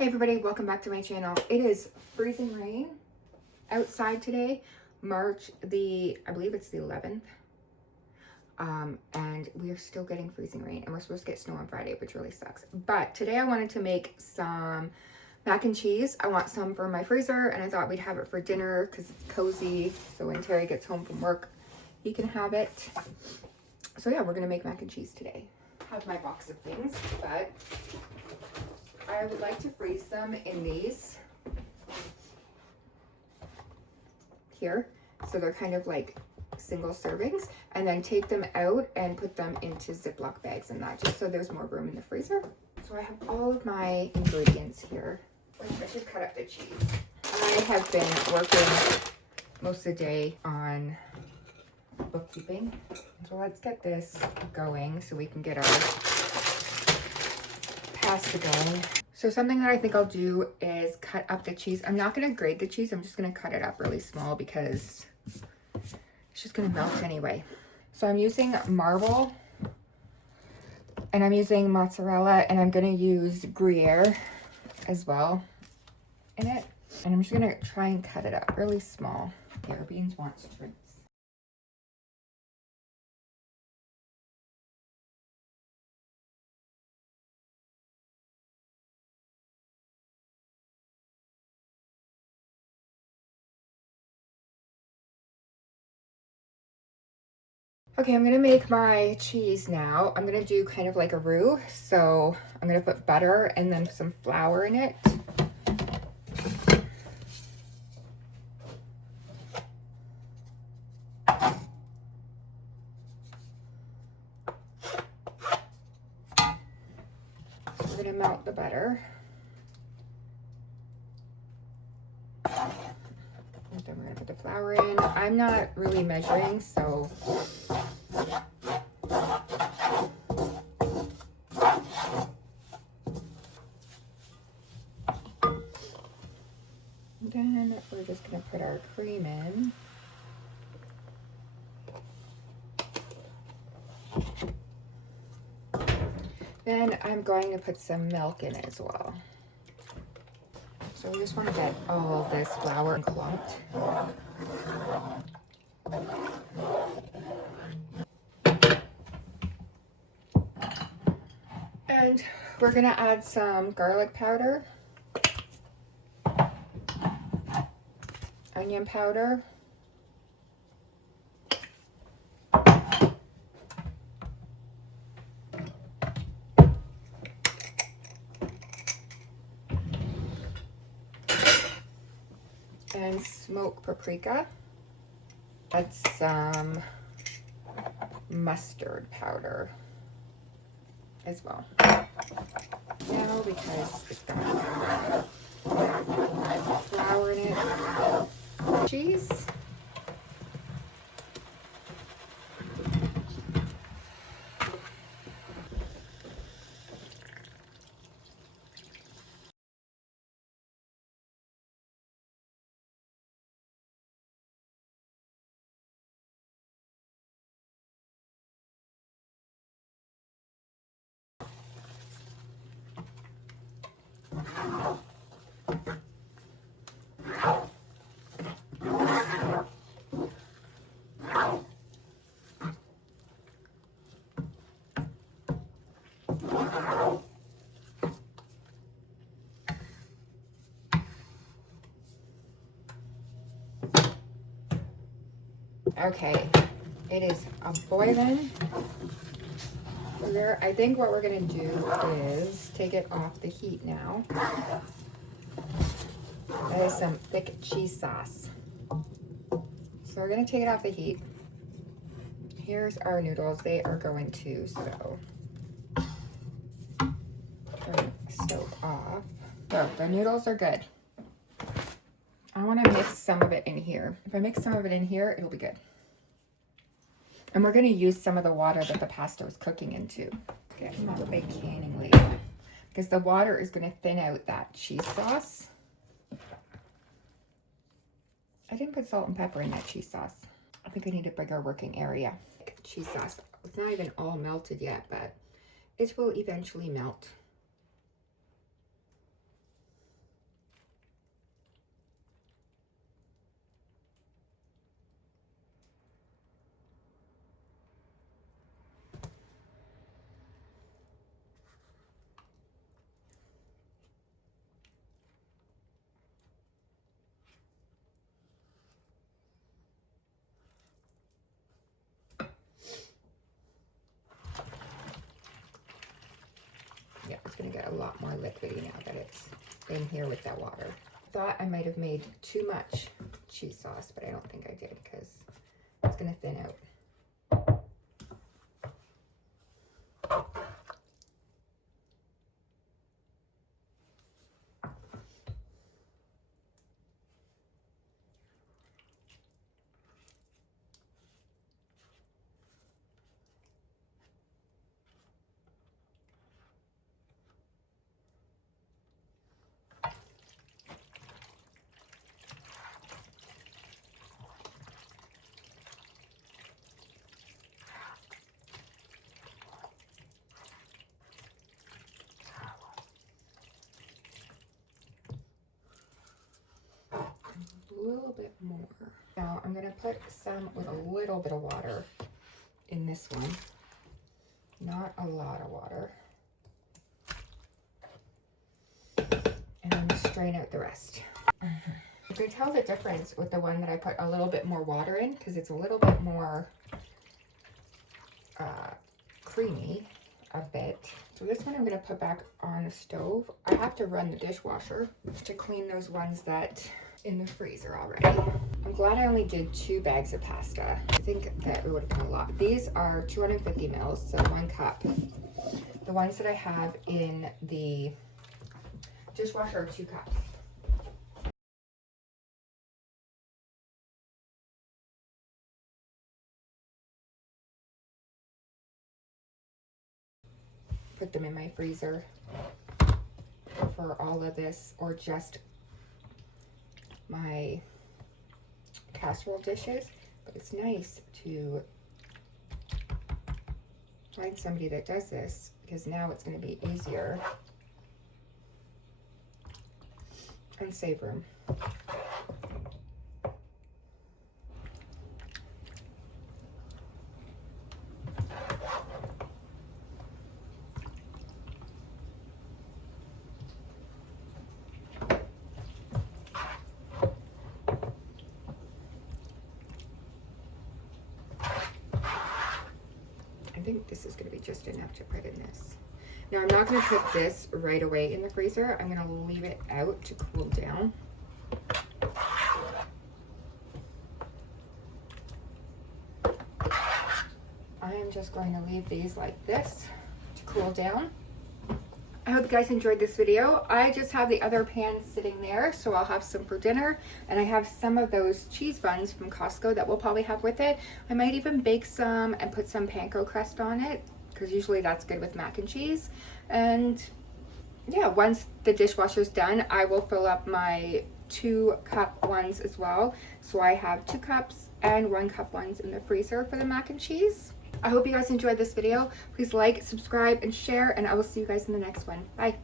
Hey everybody, welcome back to my channel. It is freezing rain outside today, March I believe it's the 11th. And we are still getting freezing rain, and we're supposed to get snow on Friday, which really sucks. But today I wanted to make some mac and cheese. I want some for my freezer, and I thought we'd have it for dinner because it's cozy. So when Terry gets home from work, he can have it. So yeah, we're gonna make mac and cheese today. I have my box of things, but I would like to freeze them in these here. So they're kind of like single servings, and then take them out and put them into Ziploc bags and that, just so there's more room in the freezer. So I have all of my ingredients here. I should cut up the cheese. I have been working most of the day on bookkeeping. So let's get this going so we can get our pasta going. So something that I think I'll do is cut up the cheese. I'm not going to grate the cheese. I'm just going to cut it up really small because it's just going to melt anyway. So I'm using marble, and I'm using mozzarella, and I'm going to use Gruyere as well in it. And I'm just going to try and cut it up really small. Here, Beans wants drinks. Okay, I'm gonna make my cheese now. I'm gonna do kind of like a roux. So I'm gonna put butter and then some flour in it. We're gonna melt the butter. And then we're gonna put the flour in. I'm not really measuring, so then we're just gonna put our cream in. Then I'm going to put some milk in as well. So we just want to get all of this flour clumped. And we're gonna add some garlic powder, onion powder, and smoked paprika. Add some mustard powder as well. Now, because it's got flour in it, cheese. Okay, it is a boiling. I think what we're gonna do is take it off the heat now. That is some thick cheese sauce. So we're gonna take it off the heat. Here's our noodles. They are going to turn the stove off. So the noodles are good. I want to mix some of it in here. If I mix some of it in here, it'll be good. And we're going to use some of the water that the pasta was cooking into. Get another big canning ladle, because the water is going to thin out that cheese sauce. I didn't put salt and pepper in that cheese sauce. I think I need a bigger working area. Cheese sauce. It's not even all melted yet, but it will eventually melt. it a lot more liquidy now that it's in here with that water. Thought I might have made too much cheese sauce, but I don't think I did because it's gonna thin out. A little bit more. Now I'm gonna put some with a little bit of water in this one. Not a lot of water. And I'm gonna strain out the rest. You can tell the difference with the one that I put a little bit more water in because it's a little bit more creamy a bit. So this one I'm gonna put back on the stove. I have to run the dishwasher to clean those ones that in the freezer already. I'm glad I only did 2 bags of pasta. I think that it would have been a lot. These are 250 mils, so 1 cup. The ones that I have in the dishwasher are 2 cups. Put them in my freezer for all of this, or just my casserole dishes. But it's nice to find somebody that does this because now it's going to be easier and save room. I think this is going to be just enough to put in this. Now I'm not going to put this right away in the freezer. I'm going to leave it out to cool down. I am just going to leave these like this to cool down. I hope you guys enjoyed this video. I just have the other pan sitting there, so I'll have some for dinner. And I have some of those cheese buns from Costco that we'll probably have with it. I might even bake some and put some panko crust on it, because usually that's good with mac and cheese. And yeah, once the dishwasher's done, I will fill up my 2-cup ones as well. So I have 2 cups and 1-cup ones in the freezer for the mac and cheese. I hope you guys enjoyed this video. Please like, subscribe, and share, and I will see you guys in the next one. Bye.